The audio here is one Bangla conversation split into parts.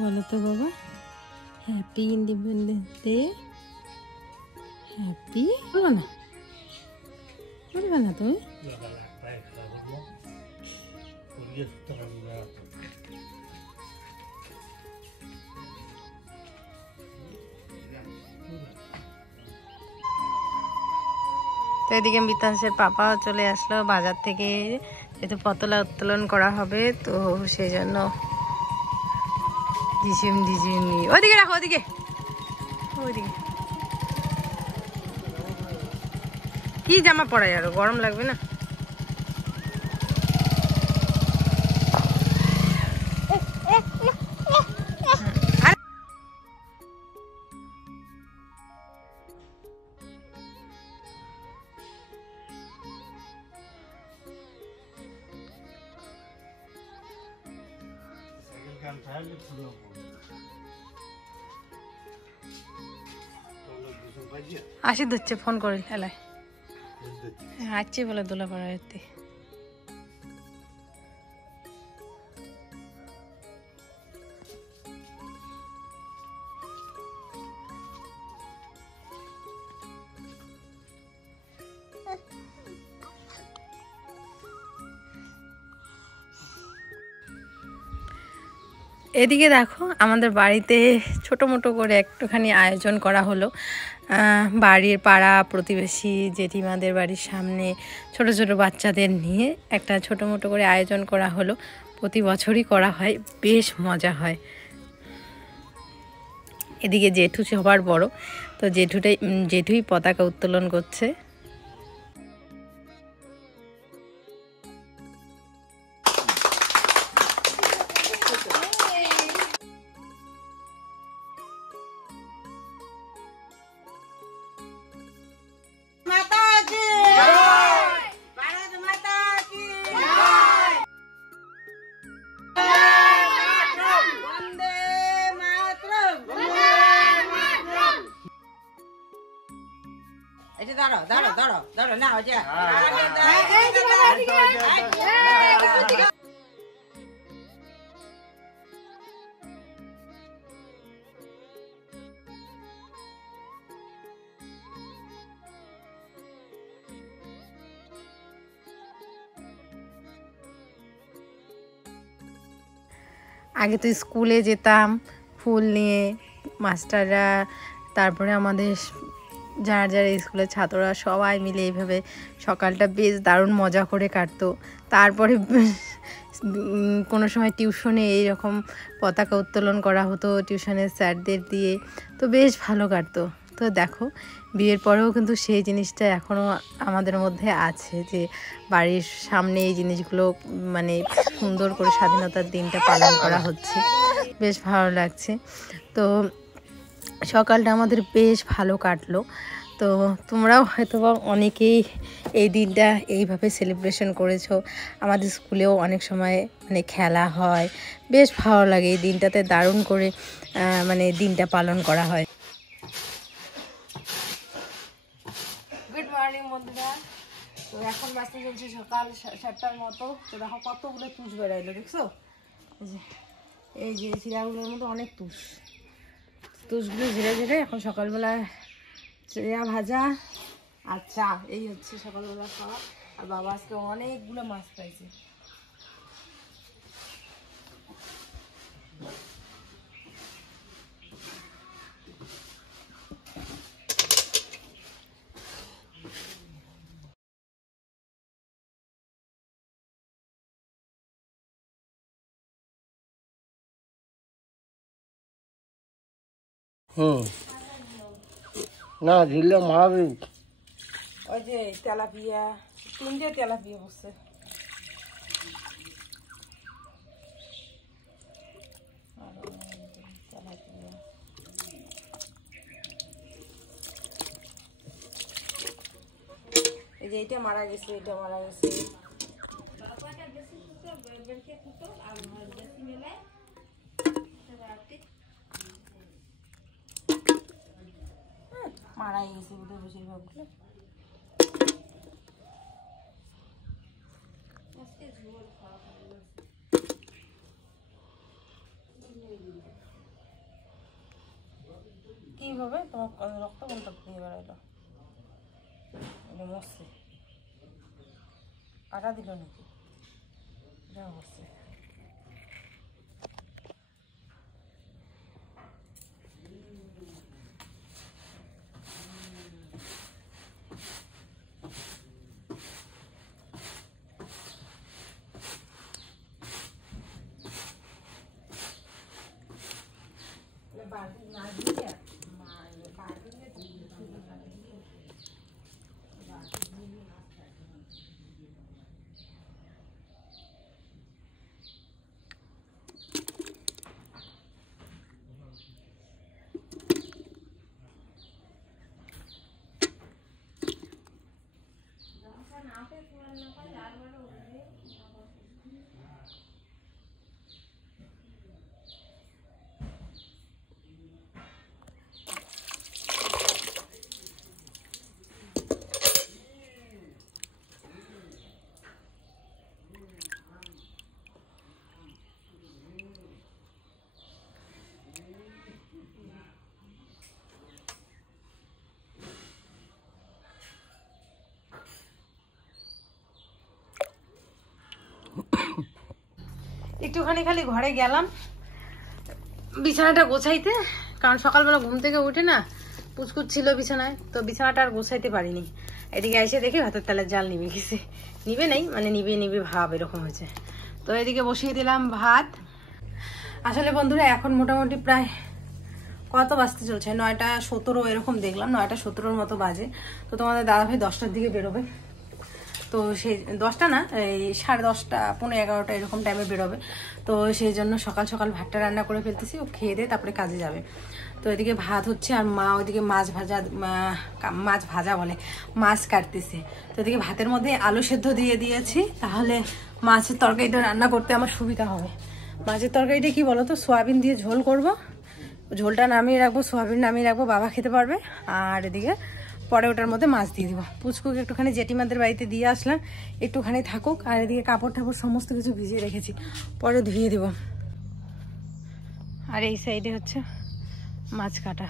বলো তো বাবা, হ্যাপি ইন্ডিপেন্ডেন্স ডে। হ্যাপি বলো না, বলবে না তুমি? তো এদিকে মিতাংশের পাপাও চলে আসলো বাজার থেকে, যেহেতু পতলা উত্তোলন করা হবে, তো সেই জন্য ঝিঝিম নিয়ে ওইদিকে রাখো, ওইদিকে ওইদিকে। কি জামা পরাই, আরো গরম লাগবে না? আসি ধরছে ফোন করে খেলায়, আসছি বলে দোলা পড়া এতে। এদিকে দেখো আমাদের বাড়িতে ছোটো মোটো করে একটুখানি আয়োজন করা হলো। বাড়ির পাড়া প্রতিবেশী জেঠিমাদের বাড়ির সামনে ছোট ছোট বাচ্চাদের নিয়ে একটা ছোটো মোটো করে আয়োজন করা হলো। প্রতি বছরই করা হয়, বেশ মজা হয়। এদিকে জেঠু সবার বড়, তো জেঠুই পতাকা উত্তোলন করছে। আগে তো স্কুলে যেতাম ফুল নিয়ে, মাস্টাররা, তারপরে আমাদের যারা যারা স্কুলের ছাত্ররা সবাই মিলে এইভাবে সকালটা বেশ দারুণ মজা করে কাটতো। তারপরে কোনো সময় টিউশনে এইরকম পতাকা উত্তোলন করা হতো টিউশনের স্যারদের দিয়ে, তো বেশ ভালো কাটতো। তো দেখো বিয়ের পরেও কিন্তু সেই জিনিসটা এখনও আমাদের মধ্যে আছে, যে বাড়ির সামনে এই জিনিসগুলো মানে সুন্দর করে স্বাধীনতার দিনটা পালন করা হচ্ছে, বেশ ভালো লাগছে। তো সকালটা আমাদের বেশ ভালো কাটলো। তো তোমরাও হয়তো বা অনেকেই এই দিনটা এইভাবে সেলিব্রেশন করেছো। আমাদের স্কুলেও অনেক সময় মানে খেলা হয়, বেশ ভালো লাগে এই দিনটাতে, দারুণ করে মানে দিনটা পালন করা হয়। গুড মর্নিং বন্ধুরা। তো এখন বাজতে চলছে সকাল 7টার মতো। তো দেখো কতগুলো তুষ বেড়াইলো, দেখছো? এই যে চিড়াগুলোর মধ্যে অনেক তুষগুলো ঝেড়ে ঝেড়ে এখন সকালবেলা চিড়া ভাজা আর চা, এই হচ্ছে সকালবেলা খাওয়া। আর বাবা আজকে অনেকগুলো মাছ পাইছে। না ঝিলে মারাবি। ওই যে তেলাপিয়া, 3টে তেলাপিয়া বসছে। এই যে এটা মারা গেছে, এটা মারা গেছে। মারাই গেছে বোধহয় বেশিরভাগগুলো। এইভাবে তোমার রক্ত কোনটা দিয়ে বেড়াইলো, এটা মরছে, কাটা দিল নাকি, যা মরছে। একটুখানি খালি ঘরে গেলাম বিছানাটা গোছাইতে, কারণ সকালবেলা ঘুম থেকে উঠে না পুচকুচ ছিল বিছানায়, তো বিছানাটা আর গোছাইতে পারিনি। এদিকে এসে দেখি ভাতের তেলের জাল নিভে গেছে, নিবে নেই মানে নিবে নিবে ভাব এরকম হয়েছে। তো এদিকে বসিয়ে দিলাম ভাত। আসলে বন্ধুরা এখন মোটামুটি প্রায় কত বাজতে চলছে, 9:17 এরকম দেখলাম, 9:17 মতো বাজে। তো তোমাদের দাদাভাই 10টার দিকে বেরোবে, তো সেই 10টা না, এই 10:30, 11:15 এরকম টাইমে বেরোবে। তো সেই জন্য সকাল সকাল ভাতটা রান্না করে ফেলতেছি, ও খেয়ে দিয়ে তারপরে কাজে যাবে। তো এদিকে ভাত হচ্ছে আর মা ওইদিকে মাছ ভাজা বলে মাছ কাটতেছে। তো এদিকে ভাতের মধ্যে আলু সেদ্ধ দিয়ে দিয়েছি, তাহলে মাছের তরকারিটা রান্না করতে আমার সুবিধা হবে। মাছের তরকারিটা কি বলো তো, সোয়াবিন দিয়ে ঝোল করব, ঝোলটা নামিয়ে রাখবো, সোয়াবিন নামিয়ে রাখবো, বাবা খেতে পারবে। আর এদিকে পরে ওটার মধ্যে মাছ দিয়ে দিব। পুচকুকে একটুখানি জেঠিমাদের বাড়িতে দিয়ে আসলাম, একটুখানি থাকুক। আর এদিকে কাপড় টাপড় সমস্ত কিছু ভিজিয়ে রেখেছি, পরে ধুয়ে দিব। আর এই সাইডে হচ্ছে মাছ কাটা,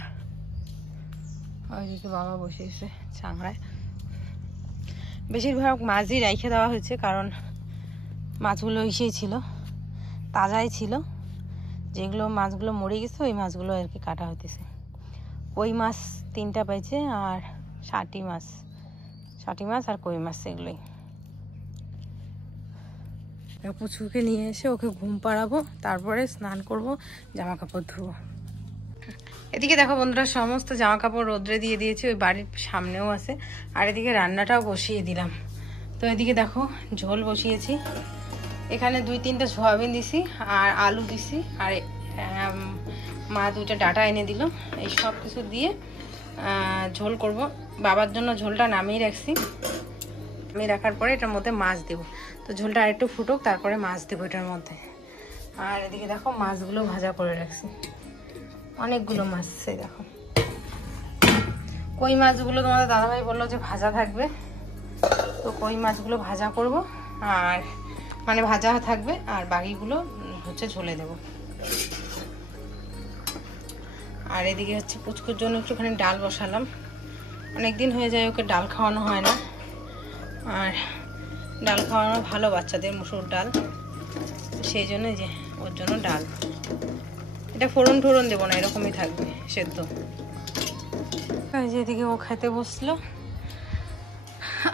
ওইদিকে বাবা বসেছে চাংড়ায়। বেশিরভাগ মাছই রেখে দেওয়া হয়েছে, কারণ মাছগুলো ইসেই ছিল, তাজাই ছিল। যেগুলো মাছগুলো মরে গেছে ওই মাছগুলো আর কি কাটা হইতেছে। কই মাছ 3টা পাইছে, আর ষাটি মাছ আর কই মাছ, এগুলোই। পুচকুকে নিয়ে এসে ওকে ঘুম পাড়াবো, তারপরে স্নান করব, জামা কাপড় ধুবো। এদিকে দেখো বন্ধুরা, সমস্ত জামা কাপড় রোদ্রে দিয়ে দিয়েছি, ওই বাড়ির সামনেও আছে। আর এদিকে রান্নাটাও বসিয়ে দিলাম। তো এদিকে দেখো ঝোল বসিয়েছি, এখানে 2-3টা সোয়াবিন দিছি, আর আলু দিছি, আর মা 2টা ডাটা এনে দিল। এই সব কিছু দিয়ে ঝোল করব। বাবার জন্য ঝোলটা নামিয়ে রাখছি, নামিয়ে রাখার পরে এটার মধ্যে মাছ দেব। তো ঝোলটা আরেকটু ফুটুক, তারপরে মাছ দেবো এটার মধ্যে। আর এদিকে দেখো মাছগুলো ভাজা করে রাখছি, অনেকগুলো মাছ। সেই দেখো কই মাছগুলো তোমাদের দাদাভাই বললো যে ভাজা থাকবে, তো কই মাছগুলো ভাজা করব, আর মানে ভাজা থাকবে, আর বাকিগুলো হচ্ছে ঝোলে দেব। আর এদিকে হচ্ছে পুচকুর জন্য একটুখানি ডাল বসালাম, অনেকদিন হয়ে যায় ওকে ডাল খাওয়ানো হয় না, আর ডাল খাওয়ানো ভালো বাচ্চাদের, মুসুর ডাল, সেই জন্য যে ওর জন্য ডাল। এটা ফোড়ন টোড়ন দেবো না, এরকমই থাকবে সেদ্ধ। যেদিকে ও খেতে বসলো,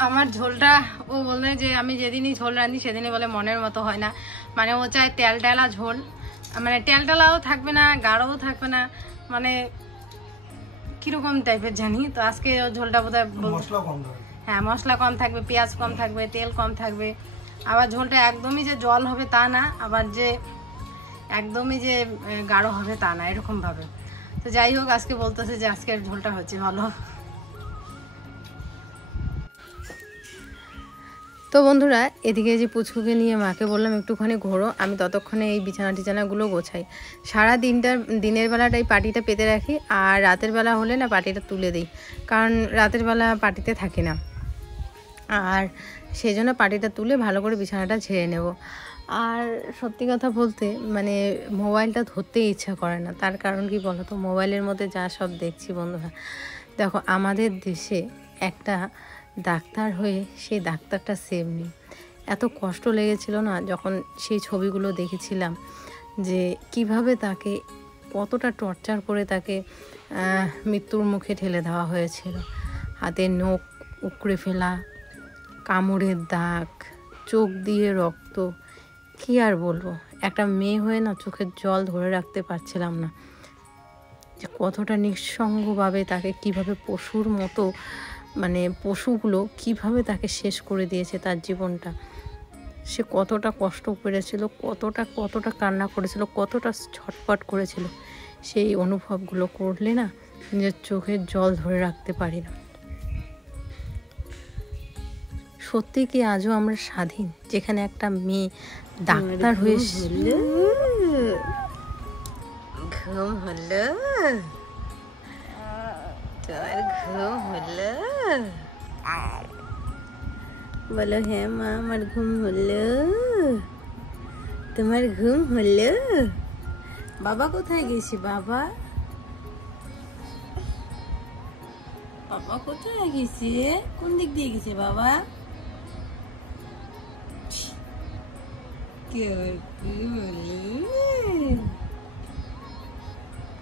আমার ঝোলটা ও বলে যে আমি যেদিনই ঝোল রাঁধি সেদিনই বলে মনের মতো হয় না, মানে ও চায় তেলটেলা ঝোল, মানে তেলটেলাও থাকবে না, গাঢ়ও থাকবে না, মানে কিরকম টাইপের জানি। তো আজকে ঝোলটা বোধহয় হ্যাঁ মশলা কম থাকবে, পেঁয়াজ কম থাকবে, তেল কম থাকবে। আবার ঝোলটা একদমই যে জল হবে তা না, আবার যে একদমই যে গাঢ় হবে তা না, এরকম ভাবে। তো যাই হোক, আজকে বলতেছে যে আজকের ঝোলটা হচ্ছে ভালো। তো বন্ধুরা, এদিকে যে পুচকুকে নিয়ে মাকে বললাম একটুখানি ঘোরো, আমি ততক্ষণে এই বিছানাগুলো গোছাই। সারা দিনের বেলাটাই পাটিটা পেতে রাখি, আর রাতের বেলা হলে না পাটিটা তুলে দিই, কারণ রাতের বেলা পাটিতে থাকি না, আর সেই জন্য পাটিটা তুলে ভালো করে বিছানাটা ঝেড়ে নেব। আর সত্যি কথা বলতে মানে মোবাইলটা ধরতে ইচ্ছা করে না। তার কারণ কি বলো তো, মোবাইলের মধ্যে যা সব দেখছি বন্ধুরা। দেখো আমাদের দেশে একটা ডাক্তার হয়ে সেই ডাক্তারটা সেভ নেই। এত কষ্ট লেগেছিল না যখন সেই ছবিগুলো দেখেছিলাম, যে কিভাবে তাকে কতটা টর্চার করে তাকে মৃত্যুর মুখে ঠেলে দেওয়া হয়েছিল। হাতের নখ উকড়ে ফেলা, কামড়ের দাগ, চোখ দিয়ে রক্ত, কি আর বলবো। একটা মেয়ে হয়ে না চোখের জল ধরে রাখতে পারছিলাম না, যে কতটা নিঃসঙ্গভাবে তাকে কিভাবে পশুর মতো, মানে পশুগুলো কিভাবে তাকে শেষ করে দিয়েছে তার জীবনটা। সে কতটা কষ্ট করেছিল, কতটা কান্না করেছিল, কতটা ছটফট করেছিল। সেই অনুভবগুলো করলে না নিজের চোখের জল ধরে রাখতে পারি না। সত্যি কি আজও আমরা স্বাধীন, যেখানে একটা মেয়ে ডাক্তার হয়ে ঘুম হলো, তোর ঘুম হলো? বলো হ্যাঁ মা, আমার ঘুম হলো। তোমার ঘুম হলো? বাবা কোথায় গেছে? বাবা বাবা কোথায় গেছে? কোন দিক দিয়ে গেছে বাবা?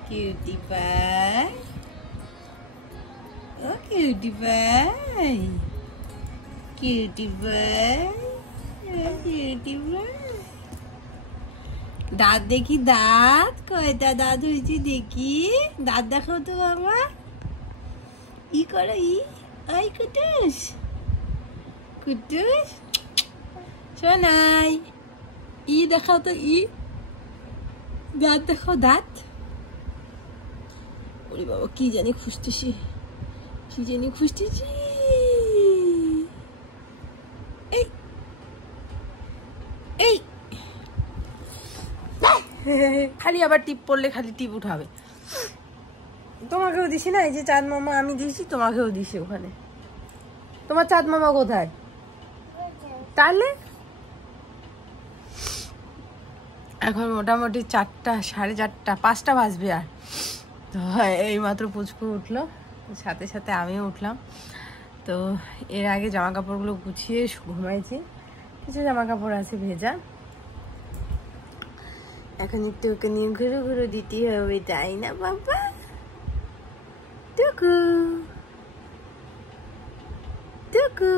কিউটি পাই, ও cutie pie, cutie pie, cutie pie. দাঁত দেখি, দাঁত কয়টা দাঁত হয়েছে দেখি, দাঁত দেখাও তো বাবা। ই করো, ই আই কুটুস, কুটুস শোনাই, ই দেখাও তো, ই দাঁত দেখাও, দাঁত। ওরে বাবা কি জানি খুঁজতেছি, কি জানি খুঁজতেছি। এই এই খালি আবার টিপ পড়লে খালি টিপ উঠাবে। তোমাকেও দিছি না, এই যে চাঁদ মামা আমি দিছি, তোমাকেও দিছি। ওখানে তোমার চাঁদ মামা কোথায়? তাহলে এখন মোটামুটি 4টা, 4:30, 5টা বাজবে। আর তো এই মাত্র পুচকু উঠলো, সাথে সাথে আমিও উঠলাম। তো এর আগে জামা কাপড়গুলো গুছিয়ে ঘুমাইছি, কিছু জামা কাপড় আছে ভেজা, এখন একটু ওকে নিয়ে ঘুরো ঘুরো দিতে হবে, তাই না বাবা? টুকু টুকু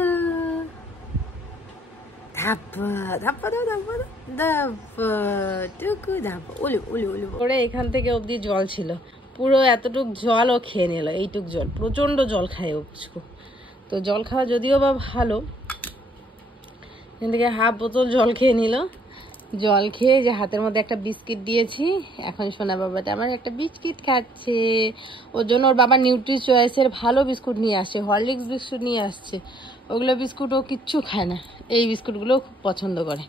ধাপ্পা ধাপ্পা দাও, ধাপ্পা দাও, ধাপ্পা টুকু ধাপ্পা। ওলি ওলি ওলি করে এখান থেকে অবধি জল ছিল, পুরো এতটুক জল ও খেয়ে নিল। এইটুক জল, প্রচণ্ড জল খায় ও পুচকু। তো জল খাওয়া যদিও বা ভালো, এখান থেকে হাফ বোতল জল খেয়ে নিল। জল খেয়ে যে হাতের মধ্যে একটা বিস্কিট দিয়েছি, এখন সোনা বাবাটা আমার একটা বিস্কিট খাচ্ছে। ওর জন্য ওর বাবা নিউট্রি চয়েসের ভালো বিস্কুট নিয়ে আসছে, হরলিক্স বিস্কুট নিয়ে আসছে। ওগুলো বিস্কুট ও কিচ্ছু খায় না, এই বিস্কুটগুলো খুব পছন্দ করে।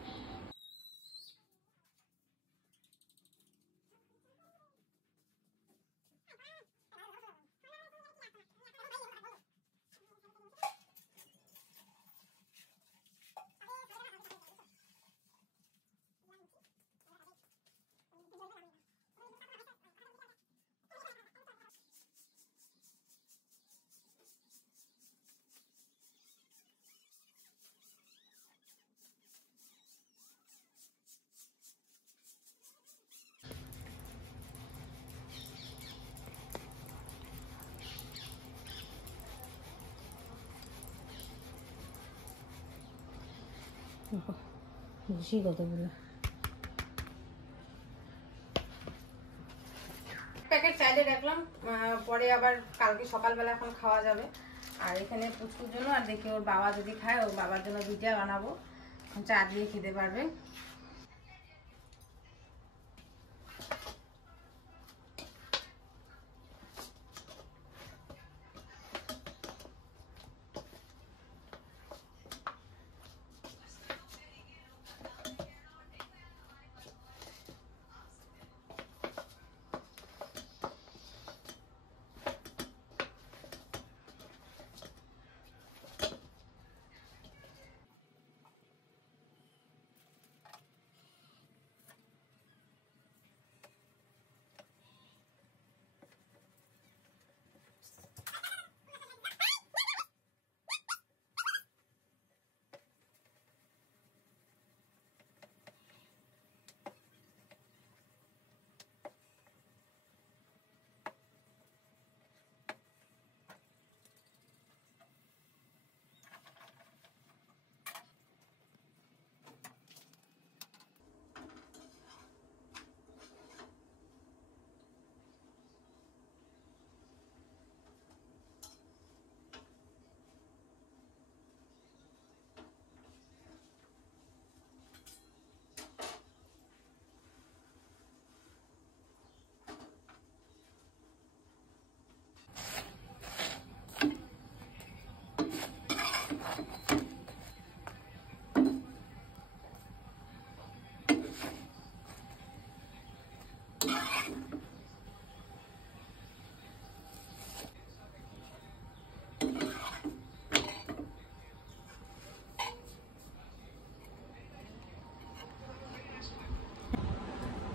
বেশি কতগুলো প্যাকেট চাইলে রাখলাম, পরে আবার কালকে সকালবেলা এখন খাওয়া যাবে। আর এখানে পুচকুর জন্য, আর দেখি ওর বাবা যদি খায়, ওর বাবার জন্য 2টা বানাবো, চা দিয়ে খেতে পারবে।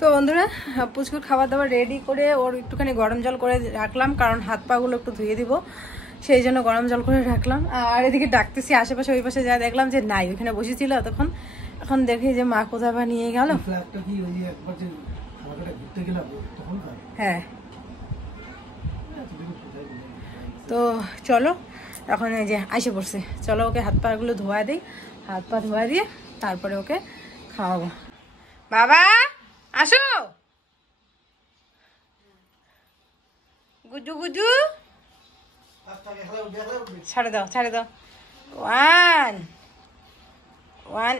তো বন্ধুরা পুচকুর খাবার দাবার রেডি করে ওর একটুখানি গরম জল করে রাখলাম, কারণ হাত পাগুলো একটু ধুয়ে দিব, সেই জন্য গরম জল করে রাখলাম। আর এদিকে ডাকতেছি আশেপাশে, ওই পাশে যা দেখলাম যে নাই, ওইখানে বসেছিল তখন। এখন দেখি যে মা কোথায় বা নিয়ে গেল। হ্যাঁ, তো চলো এখন এই যে আসে পড়ছে, চলো ওকে হাত পাগুলো ধোয়া দিই, হাত পা ধোয়া দিয়ে তারপরে ওকে খাওয়াবো। বাবা আসো, গুজু গুজু, ছাড়ে দাও ছাড়ে দাও। 1 1,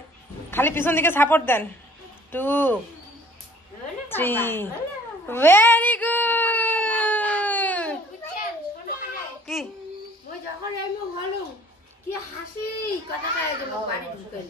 খালি পিছন দিকে সাপোর্ট দেন। 2 3, ভেরি গুড। কি যখন আমি বলুন কি হাসি কথাটা বাড়ি ঢুকেন